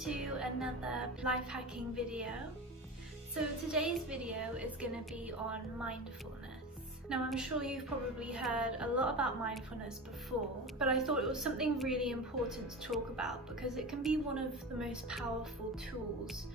to another life hacking video. So today's video is going to be on mindfulness. Now I'm sure you've probably heard a lot about mindfulness before, but I thought it was something really important to talk about because it can be one of the most powerful tools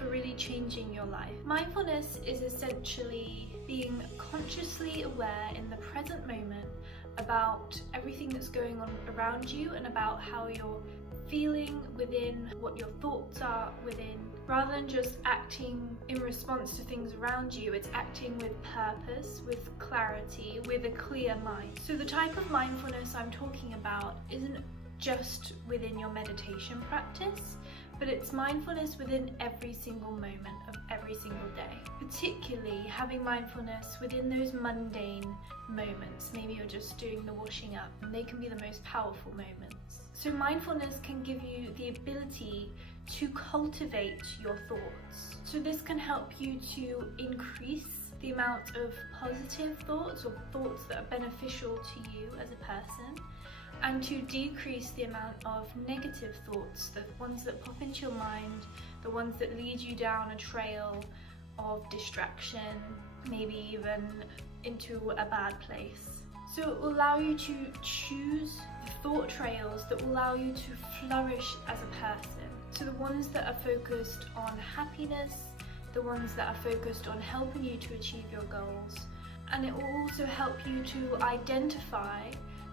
for really changing your life. Mindfulness is essentially being consciously aware in the present moment about everything that's going on around you and about how you're feeling within, what your thoughts are within. Rather than just acting in response to things around you, it's acting with purpose, with clarity, with a clear mind. So the type of mindfulness I'm talking about isn't just within your meditation practice, but it's mindfulness within every single moment of every single day. Particularly having mindfulness within those mundane moments. Maybe you're just doing the washing up, and they can be the most powerful moments. So mindfulness can give you the ability to cultivate your thoughts. So this can help you to increase the amount of positive thoughts or thoughts that are beneficial to you as a person, and to decrease the amount of negative thoughts, the ones that pop into your mind, the ones that lead you down a trail of distraction, maybe even into a bad place. So it will allow you to choose the thought trails that will allow you to flourish as a person. So the ones that are focused on happiness, the ones that are focused on helping you to achieve your goals, and it will also help you to identify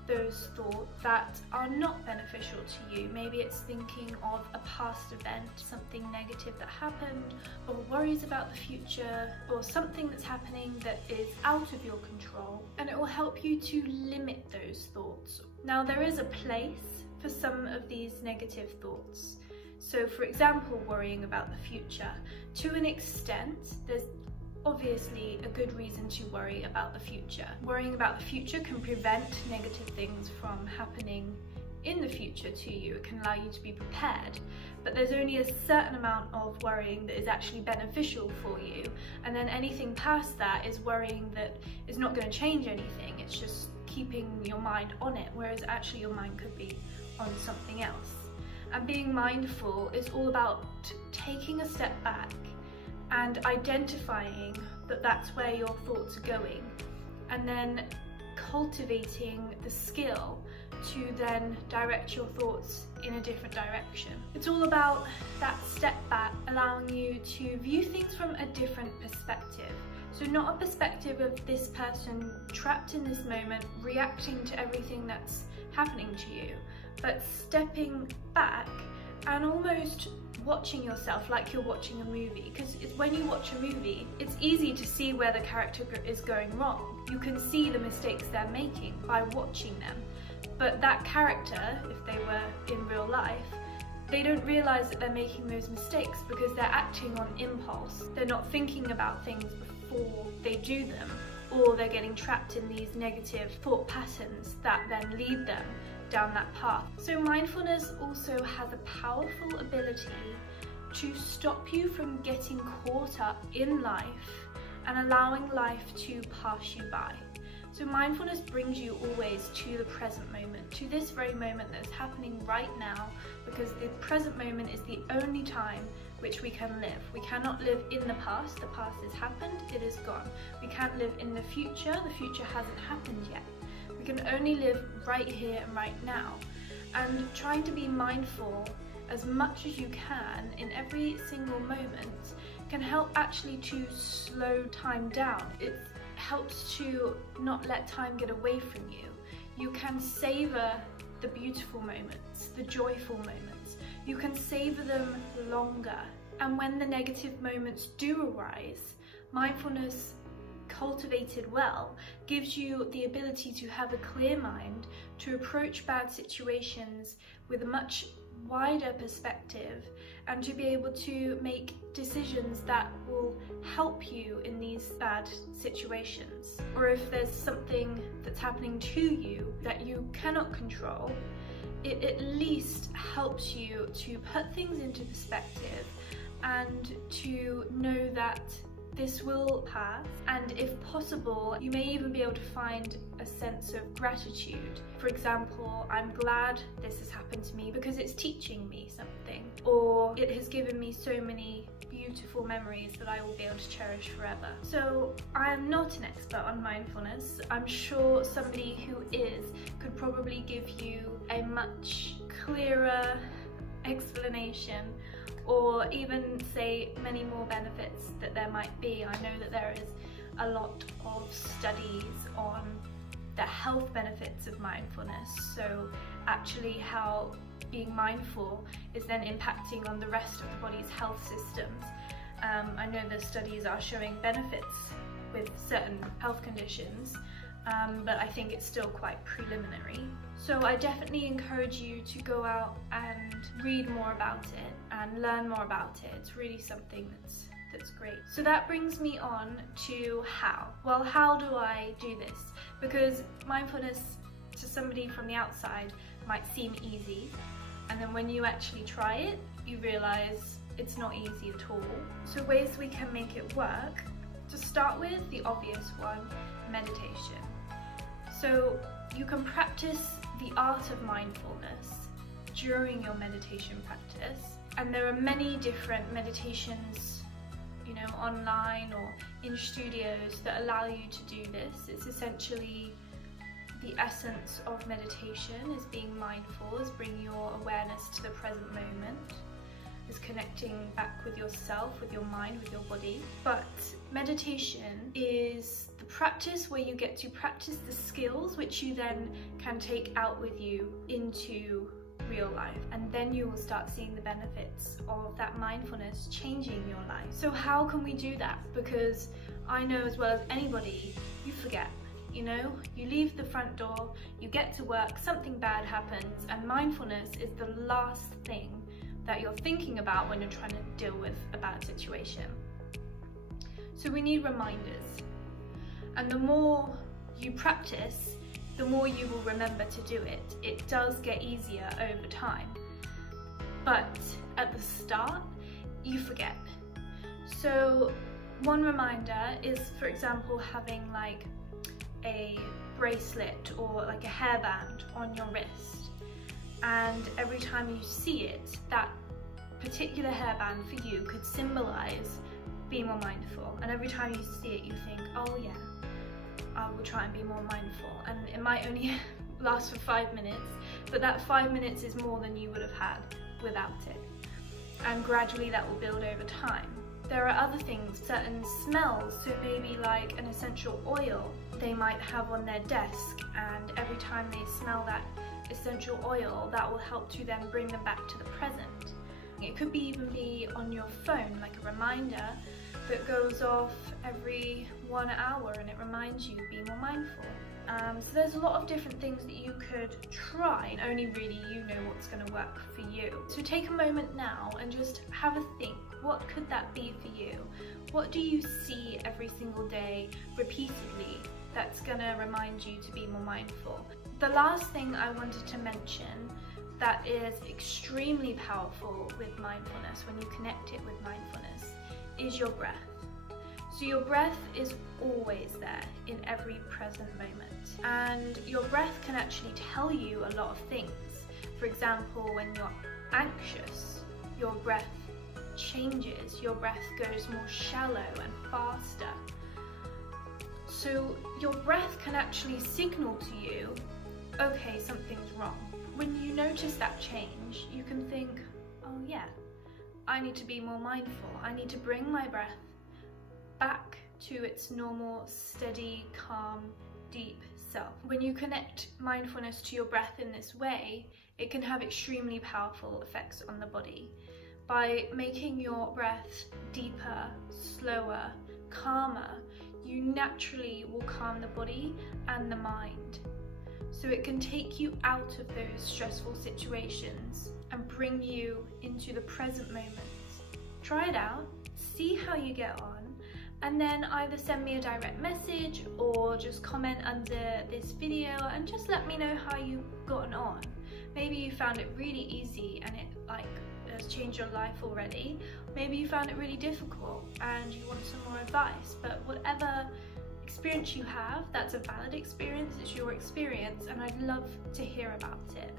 those thoughts that are not beneficial to you. Maybe it's thinking of a past event, something negative that happened, or worries about the future, or something that's happening that is out of your control, and it will help you to limit those thoughts. Now there is a place for some of these negative thoughts. So for example, worrying about the future. To an extent, there's obviously a good reason to worry about the future. Worrying about the future can prevent negative things from happening in the future to you. It can allow you to be prepared, but there's only a certain amount of worrying that is actually beneficial for you, and then anything past that is worrying that is not going to change anything. It's just keeping your mind on it, whereas actually your mind could be on something else. And being mindful is all about taking a step back and identifying that that's where your thoughts are going, and then cultivating the skill to then direct your thoughts in a different direction. It's all about that step back, allowing you to view things from a different perspective. So not a perspective of this person trapped in this moment, reacting to everything that's happening to you, but stepping back and almost watching yourself like you're watching a movie. Because when you watch a movie, it's easy to see where the character is going wrong. You can see the mistakes they're making by watching them. But that character, if they were in real life, they don't realize that they're making those mistakes because they're acting on impulse. They're not thinking about things before they do them, or they're getting trapped in these negative thought patterns that then lead them down that path. So mindfulness also has a powerful ability to stop you from getting caught up in life and allowing life to pass you by. So mindfulness brings you always to the present moment, to this very moment that's happening right now, because the present moment is the only time which we can live. We cannot live in the past has happened, it is gone. We can't live in the future hasn't happened yet. We can only live right here and right now. And trying to be mindful as much as you can in every single moment can help actually to slow time down. It helps to not let time get away from you. You can savor the beautiful moments, the joyful moments. You can savor them longer. And when the negative moments do arise, mindfulness cultivated well gives you the ability to have a clear mind, to approach bad situations with a much wider perspective, and to be able to make decisions that will help you in these bad situations. Or if there's something that's happening to you that you cannot control, it at least helps you to put things into perspective and to know that this will pass, and if possible, you may even be able to find a sense of gratitude. For example, I'm glad this has happened to me because it's teaching me something, or it has given me so many beautiful memories that I will be able to cherish forever. So I am not an expert on mindfulness. I'm sure somebody who is could probably give you a much clearer explanation, or even say many more benefits that there might be. I know that there is a lot of studies on the health benefits of mindfulness, so actually how being mindful is then impacting on the rest of the body's health systems. I know the studies are showing benefits with certain health conditions, but I think it's still quite preliminary. So I definitely encourage you to go out and read more about it and learn more about it. It's really something that's great. So that brings me on to how. Well, how do I do this? Because mindfulness to somebody from the outside might seem easy, and then when you actually try it, you realize it's not easy at all. So ways we can make it work. To start with, the obvious one, meditation. So you can practice the art of mindfulness during your meditation practice, and there are many different meditations, you know, online or in studios that allow you to do this. It's essentially the essence of meditation is being mindful, is bringing your awareness to the present moment, is connecting back with yourself, with your mind, with your body. But meditation is the practice where you get to practice the skills which you then can take out with you into real life, and then you will start seeing the benefits of that mindfulness changing your life. So how can we do that? Because I know as well as anybody, you forget. You know, you leave the front door, you get to work, something bad happens, and mindfulness is the last thing that you're thinking about when you're trying to deal with a bad situation. So we need reminders, and the more you practice, the more you will remember to do it. It does get easier over time, but at the start, you forget. So one reminder is, for example, having like a bracelet or like a hairband on your wrist, and every time you see it, that particular hairband for you could symbolize being more mindful, and every time you see it you think, oh yeah, I will try and be more mindful. And it might only last for 5 minutes, but that 5 minutes is more than you would have had without it, and gradually that will build over time. There are other things, certain smells, so maybe like an essential oil they might have on their desk, and every time they smell that essential oil, that will help to then bring them back to the present. It could even be on your phone, like a reminder that goes off every 1 hour, and it reminds you to be more mindful. So there's a lot of different things that you could try, and only really you know what's going to work for you. So take a moment now and just have a think. What could that be for you? What do you see every single day repeatedly that's going to remind you to be more mindful? The last thing I wanted to mention that is extremely powerful with mindfulness, when you connect it with mindfulness, is your breath. So your breath is always there in every present moment, and your breath can actually tell you a lot of things. For example, when you're anxious, your breath changes, your breath goes more shallow and faster. So your breath can actually signal to you, okay, something's wrong. When you notice that change, you can think, oh yeah, I need to be more mindful. I need to bring my breath back to its normal, steady, calm, deep self. When you connect mindfulness to your breath in this way, it can have extremely powerful effects on the body. By making your breath deeper, slower, calmer, you naturally will calm the body and the mind. So it can take you out of those stressful situations and bring you into the present moment. Try it out, see how you get on, and then either send me a direct message or just comment under this video and just let me know how you've gotten on. Maybe you found it really easy and it has changed your life already. Maybe you found it really difficult and you want some more advice, but whatever experience you have, that's a valid experience, it's your experience, and I'd love to hear about it.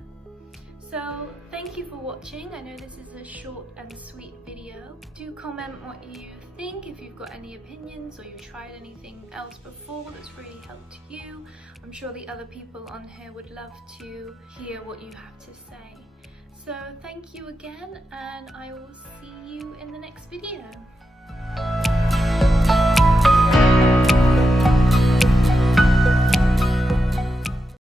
So thank you for watching. I know this is a short and sweet video. Do comment what you think, if you've got any opinions or you've tried anything else before that's really helped you. I'm sure the other people on here would love to hear what you have to say. So thank you again, and I will see you in the next video.